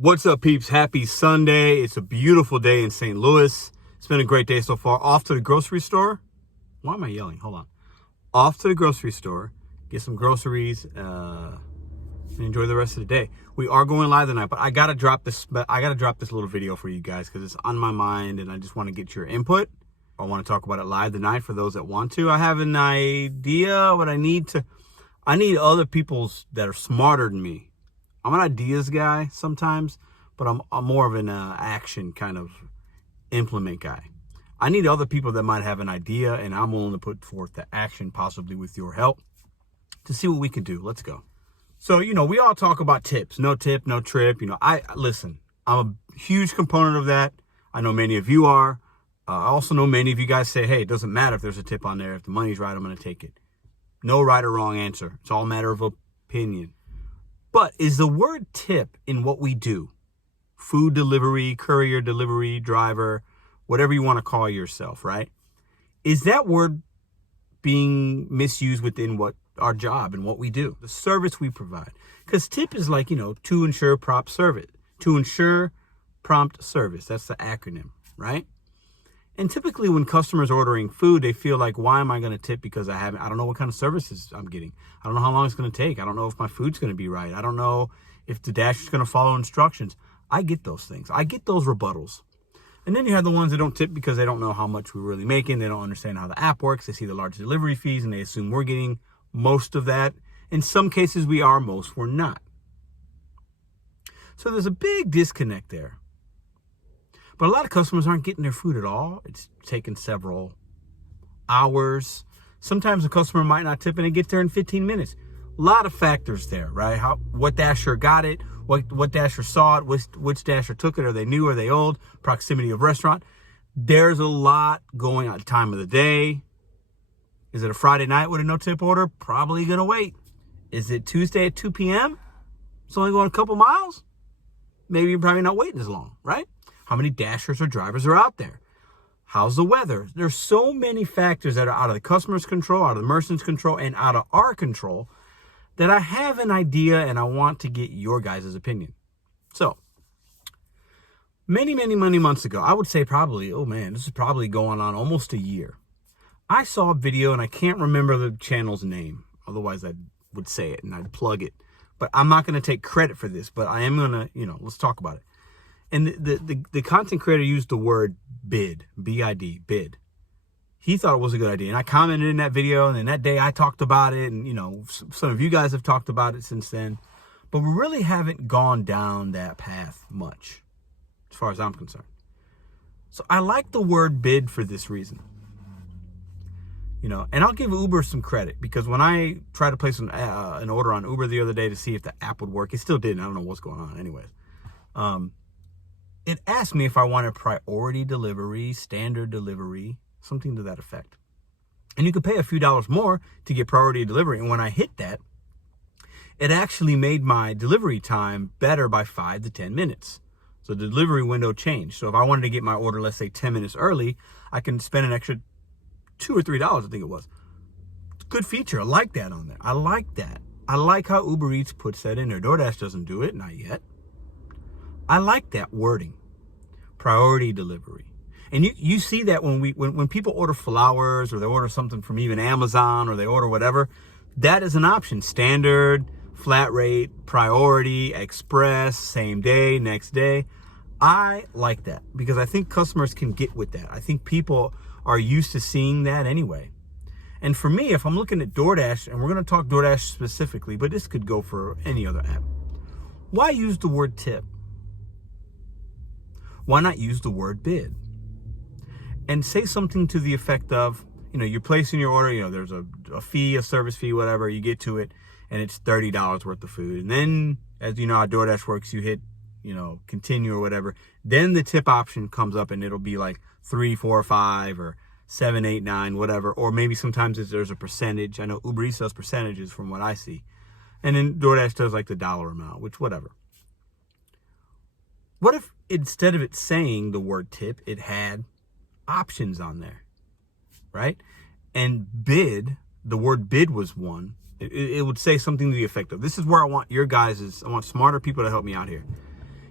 What's up, peeps? Happy Sunday. It's a beautiful day in St. Louis. It's been a great day so far. Off to the grocery store. Why am I yelling? Hold on. Off to the grocery store, get some groceries, and enjoy the rest of the day. We are going live tonight, but I gotta drop this little video for you guys because it's on my mind and I just want to get your input. I want to talk about it live tonight for those that want to. I have an idea, but I need other people's that are smarter than me. I'm an ideas guy sometimes, but I'm more of an action kind of implement guy. I need other people that might have an idea, and I'm willing to put forth the action, possibly with your help, to see what we can do. Let's go. So, we all talk about tips. No tip, no trip. Listen, I'm a huge component of that. I know many of you are. I also know many of you guys say, hey, it doesn't matter if there's a tip on there. If the money's right, I'm going to take it. No right or wrong answer. It's all a matter of opinion. But is the word tip in what we do? Food delivery, courier delivery, driver, whatever you want to call yourself, right? Is that word being misused within what our job and what we do, the service we provide? Because tip is like, to ensure prompt service. To ensure prompt service. That's the acronym, right? And typically when customers ordering food, they feel like, why am I going to tip? Because I don't know what kind of services I'm getting. I don't know how long it's going to take. I don't know if my food's going to be right. I don't know if the dash is going to follow instructions. I get those things. I get those rebuttals. And then you have the ones that don't tip because they don't know how much we're really making. They don't understand how the app works. They see the large delivery fees and they assume we're getting most of that. In some cases we are, most we're not. So there's a big disconnect there. But a lot of customers aren't getting their food at all. It's taking several hours. Sometimes a customer might not tip and they get there in 15 minutes. A lot of factors there, right? What dasher got it, what dasher saw it, which dasher took it, are they new, are they old, proximity of restaurant. There's a lot going on. Time of the day. Is it a Friday night with a no-tip order? Probably going to wait. Is it Tuesday at 2 p.m.? It's only going a couple miles? Maybe you're probably not waiting as long, right? How many dashers or drivers are out there? How's the weather? There's so many factors that are out of the customer's control, out of the merchant's control, and out of our control that I have an idea and I want to get your guys' opinion. So, many months ago, I would say probably, this is probably going on almost a year. I saw a video and I can't remember the channel's name. Otherwise, I would say it and I'd plug it. But I'm not going to take credit for this, but I am going to, let's talk about it. And the content creator used the word bid, B-I-D, bid. He thought it was a good idea. And I commented in that video. And then that day I talked about it. And, some of you guys have talked about it since then. But we really haven't gone down that path much, as far as I'm concerned. So I like the word bid for this reason. And I'll give Uber some credit. Because when I tried to place an order on Uber the other day to see if the app would work, it still didn't. I don't know what's going on anyways. It asked me if I wanted priority delivery, standard delivery, something to that effect. And you could pay a few dollars more to get priority delivery. And when I hit that, it actually made my delivery time better by 5 to 10 minutes. So the delivery window changed. So if I wanted to get my order, let's say 10 minutes early, I can spend an extra $2 or $3, I think it was. Good feature. I like that on there. I like that. I like how Uber Eats puts that in there. Doordash doesn't do it, not yet. I like that wording, priority delivery. And you see that when people order flowers or they order something from even Amazon or they order whatever, that is an option. Standard, flat rate, priority, express, same day, next day. I like that because I think customers can get with that. I think people are used to seeing that anyway. And for me, if I'm looking at Doordash, and we're going to talk Doordash specifically, but this could go for any other app. Why use the word tip? Why not use the word bid? And say something to the effect of, you're placing your order, there's a fee, a service fee, whatever, you get to it, and it's $30 worth of food. And then, as you know how DoorDash works, you hit, continue or whatever. Then the tip option comes up and it'll be like 3, 4, 5, or 7, 8, 9, whatever. Or maybe sometimes there's a percentage. I know Uber Eats does percentages from what I see. And then DoorDash does like the dollar amount, which whatever. What if instead of it saying the word tip, it had options on there, right? And bid, the word bid was one. It would say something to the effect of, this is where I want your guys', I want smarter people to help me out here.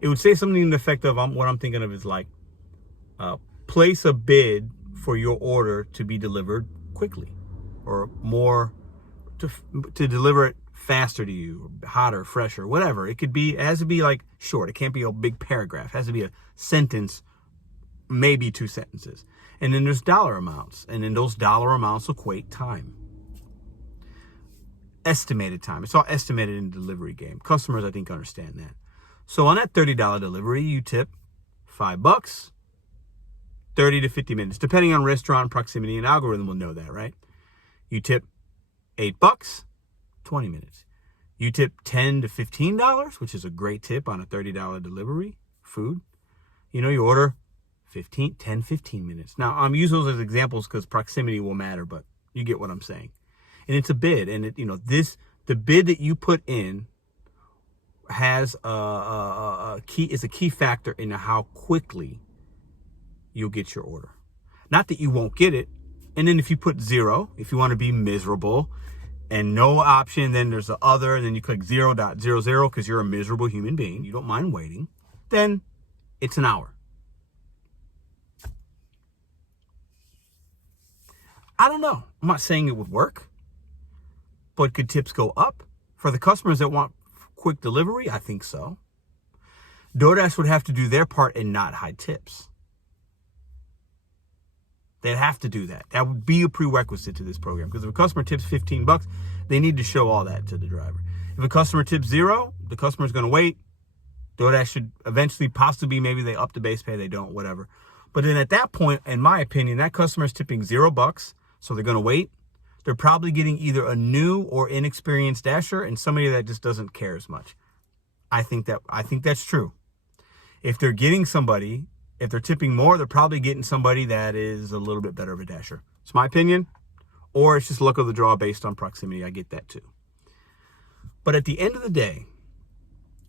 It would say something in the effect of, what I'm thinking of is like, place a bid for your order to be delivered quickly, or more, to deliver it faster to you, hotter, fresher, whatever. It has to be like short. It can't be a big paragraph. It has to be a sentence, maybe 2 sentences. And then there's dollar amounts, and then those dollar amounts equate time. Estimated time. It's all estimated in the delivery game. Customers, I think, understand that. So on that $30 delivery, you tip $5, 30 to 50 minutes, depending on restaurant proximity, and algorithm will know that, right? You tip $8, 20 minutes. You tip $10 to $15, which is a great tip on a $30 delivery food. You order 10, 15 minutes. Now, I'm using those as examples because proximity will matter, but you get what I'm saying. And it's a bid, and the bid that you put in has a key factor in how quickly you'll get your order. Not that you won't get it. And then if you put 0, if you want to be miserable, and no option, then there's the other, and then you click 0.00 because you're a miserable human being, you don't mind waiting, then it's an hour. I don't know. I'm not saying it would work, but could tips go up? For the customers that want quick delivery, I think so. Doordash would have to do their part and not hide tips. They'd have to do that. That would be a prerequisite to this program, because if a customer tips $15, they need to show all that to the driver. If a customer tips 0, the customer's going to wait. Doordash should eventually, possibly, maybe they up the base pay, they don't, whatever. But then at that point, in my opinion, that customer's tipping $0, so they're going to wait. They're probably getting either a new or inexperienced dasher and somebody that just doesn't care as much. I think that's true. If they're getting somebody, if they're tipping more, they're probably getting somebody that is a little bit better of a dasher. It's my opinion. Or it's just luck of the draw based on proximity. I get that too. But at the end of the day,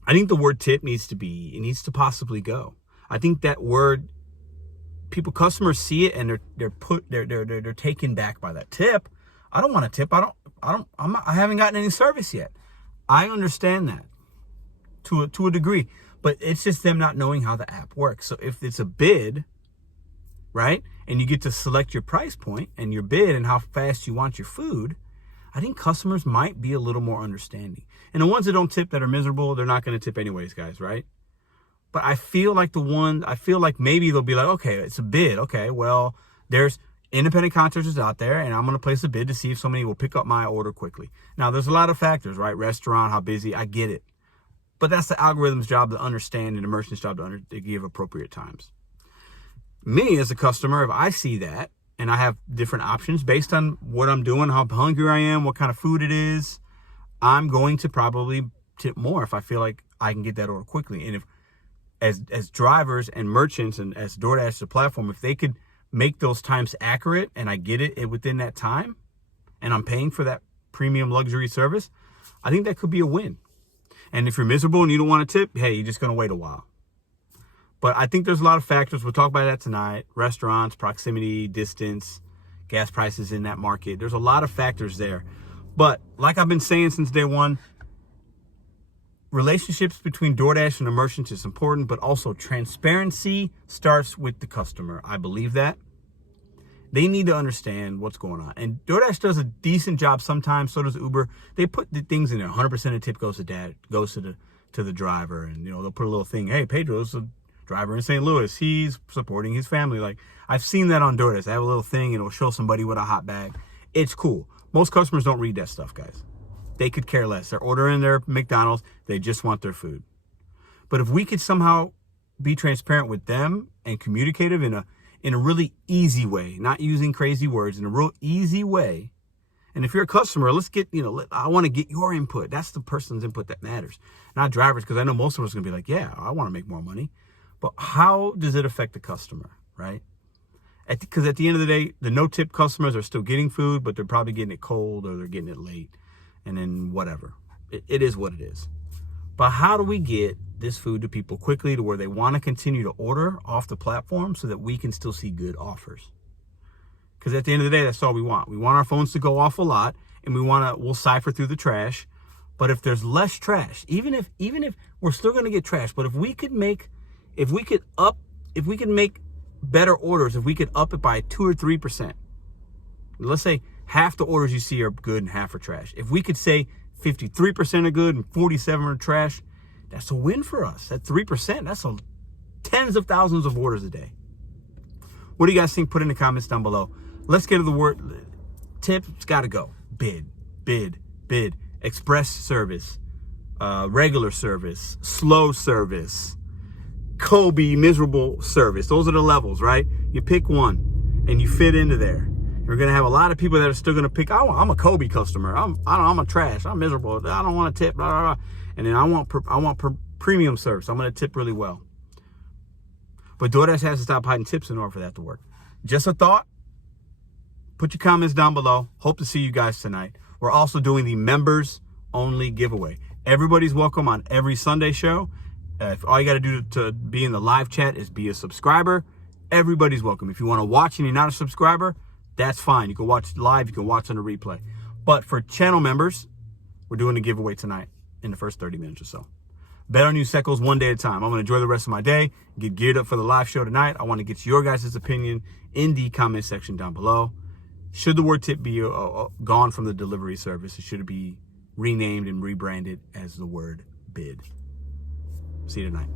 I think the word tip needs to possibly go. I think that word, customers see it and they're taken back by that tip. I don't want a tip. I haven't gotten any service yet. I understand that to a degree, but it's just them not knowing how the app works. So if it's a bid, right, and you get to select your price point and your bid and how fast you want your food, I think customers might be a little more understanding. And the ones that don't tip, that are miserable, they're not going to tip anyways, guys, right? But I feel like maybe they'll be like, okay, it's a bid. Okay, well, there's independent contractors out there, and I'm going to place a bid to see if somebody will pick up my order quickly. Now, there's a lot of factors, right? Restaurant, how busy, I get it. But that's the algorithm's job to understand and the merchant's job to give appropriate times. Me as a customer, if I see that and I have different options based on what I'm doing, how hungry I am, what kind of food it is, I'm going to probably tip more if I feel like I can get that order quickly. And if as drivers and merchants and as Doordash, the platform, if they could make those times accurate and I get it within that time and I'm paying for that premium luxury service, I think that could be a win. And if you're miserable and you don't want to tip, hey, you're just going to wait a while. But I think there's a lot of factors. We'll talk about that tonight. Restaurants, proximity, distance, gas prices in that market. There's a lot of factors there. But like I've been saying since day one, relationships between Doordash and the merchants is important, but also transparency starts with the customer. I believe that. They need to understand what's going on. And Doordash does a decent job sometimes, so does Uber. They put the things in there. 100% of tip goes to the driver. And, they'll put a little thing, hey, Pedro's a driver in St. Louis. He's supporting his family. Like, I've seen that on Doordash. They have a little thing, and it'll show somebody with a hot bag. It's cool. Most customers don't read that stuff, guys. They could care less. They're ordering their McDonald's. They just want their food. But if we could somehow be transparent with them and communicative in a really easy way, not using crazy words, in a real easy way. And if you're a customer, let's get, I want to get your input. That's the person's input that matters, not drivers, because I know most of us are going to be like, yeah, I want to make more money. But how does it affect the customer, right? Because at the end of the day, the no-tip customers are still getting food, but they're probably getting it cold or they're getting it late. And then whatever. It is what it is. But how do we get this food to people quickly to where they want to continue to order off the platform so that we can still see good offers? Because at the end of the day, that's all we want. We want our phones to go off a lot, and we'll cipher through the trash, But if there's less trash, even if we're still going to get trash, but if we could make better orders, if we could up it by 2 or 3%, let's say half the orders you see are good and half are trash. If we could say 53% are good and 47% are trash, that's a win for us. That 3%, that's tens of thousands of orders a day. What do you guys think? Put in the comments down below. Let's get to the word. Tips got to go. Bid, bid, bid. Express service, regular service, slow service, Kobe, miserable service. Those are the levels, right? You pick one and you fit into there. You're going to have a lot of people that are still going to pick, I'm a Kobe customer. I'm a trash. I'm miserable. I don't want to tip. Blah, blah, blah. And then I want premium service. I'm going to tip really well. But DoorDash has to stop hiding tips in order for that to work. Just a thought. Put your comments down below. Hope to see you guys tonight. We're also doing the members only giveaway. Everybody's welcome on every Sunday show. If all you got to do to be in the live chat is be a subscriber, everybody's welcome. If you want to watch and you're not a subscriber, that's fine. You can watch live. You can watch on the replay. But for channel members, we're doing a giveaway tonight in the first 30 minutes or so. Bet on you, Seckles, one day at a time. I'm going to enjoy the rest of my day, get geared up for the live show tonight. I want to get your guys' opinion in the comment section down below. Should the word tip be gone from the delivery service? It should be renamed and rebranded as the word bid. See you tonight.